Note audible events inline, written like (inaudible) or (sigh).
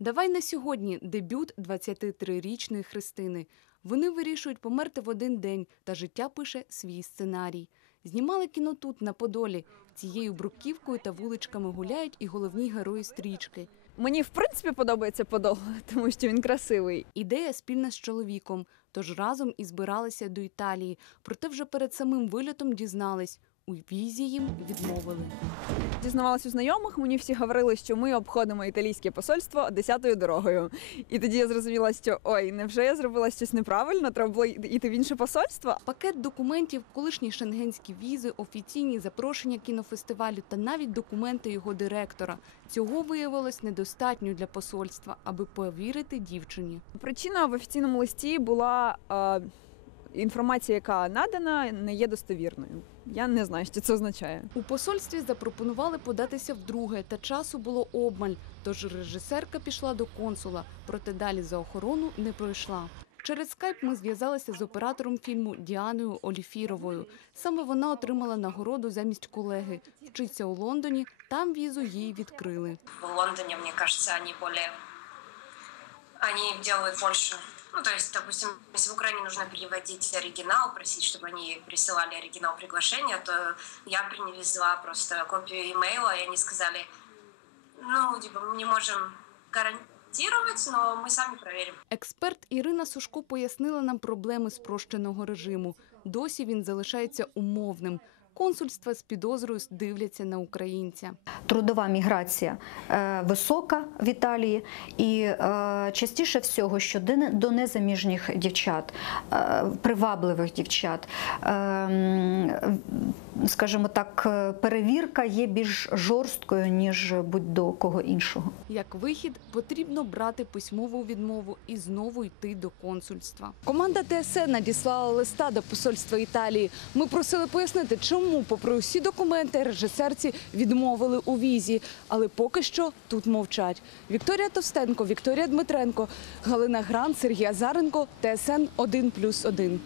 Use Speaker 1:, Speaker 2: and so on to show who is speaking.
Speaker 1: Давай на сьогодні дебют 23-річної Христини. Вони вирішують померти в один день, та життя пише свій сценарій. Знімали кіно тут, на Подолі. Цією бруківкою та вуличками гуляють і головні герої стрічки.
Speaker 2: Мені в принципі подобається подол, (laughs) тому що він красивий.
Speaker 1: Ідея спільна з чоловіком, тож разом і збиралися до Італії. Проте вже перед самим вильотом дізнались – у візі їм відмовили.
Speaker 2: Дізнавалась у знайомих, мені всі говорили, що ми обходимо італійське посольство десятою дорогою. І тоді я зрозуміла, що ой, невже я зробила щось неправильно? Треба було йти в інше посольство.
Speaker 1: Пакет документів, колишні шенгенські візи, офіційні запрошення кінофестивалю та навіть документи його директора. Цього виявилось недостатньо для посольства, аби повірити дівчині.
Speaker 2: Причина в офіційному листі була е, інформація, яка надана, не є достовірною. Я не знаю, що це означає.
Speaker 1: У посольстві запропонували податися вдруге, та часу було обмаль. Тож режисерка пішла до консула, проте далі за охорону не пройшла. Через скайп ми зв'язалися з оператором фільму Діаною Оліфіровою. Саме вона отримала нагороду замість колеги. Вчиться у Лондоні, там візу їй відкрили.
Speaker 3: в Лондоне, мне кажется, они более... Они делают больше. Ну, то есть, допустим, если в Украине нужно переводить оригинал, просить, чтобы они присылали оригинал приглашения, то я принесла просто копию имейла, и они сказали, ну, типа, мы не можем гарантировать, но мы сами проверим.
Speaker 1: Експерт Ірина Сушко пояснила нам проблеми спрощеного режиму. Досі він залишається умовним. Консульства з підозрою дивляться на українця.
Speaker 4: трудова міграція е, висока в Італії, і е, частіше всього, що до незаміжніх дівчат, е, привабливих дівчат, е, скажімо так, перевірка є більш жорсткою, ніж будь-до кого іншого.
Speaker 1: Як вихід, потрібно брати письмову відмову і знову йти до консульства. Команда ТСН надіслала листа до посольства Італії. Ми просили пояснити, чому, попри усі документи, режисерці відмовили у візі. Але поки що тут мовчать. Вікторія Товстенко, Вікторія Дмитренко, Галина Гран, Сергій Азаренко, ТСН 1+,1.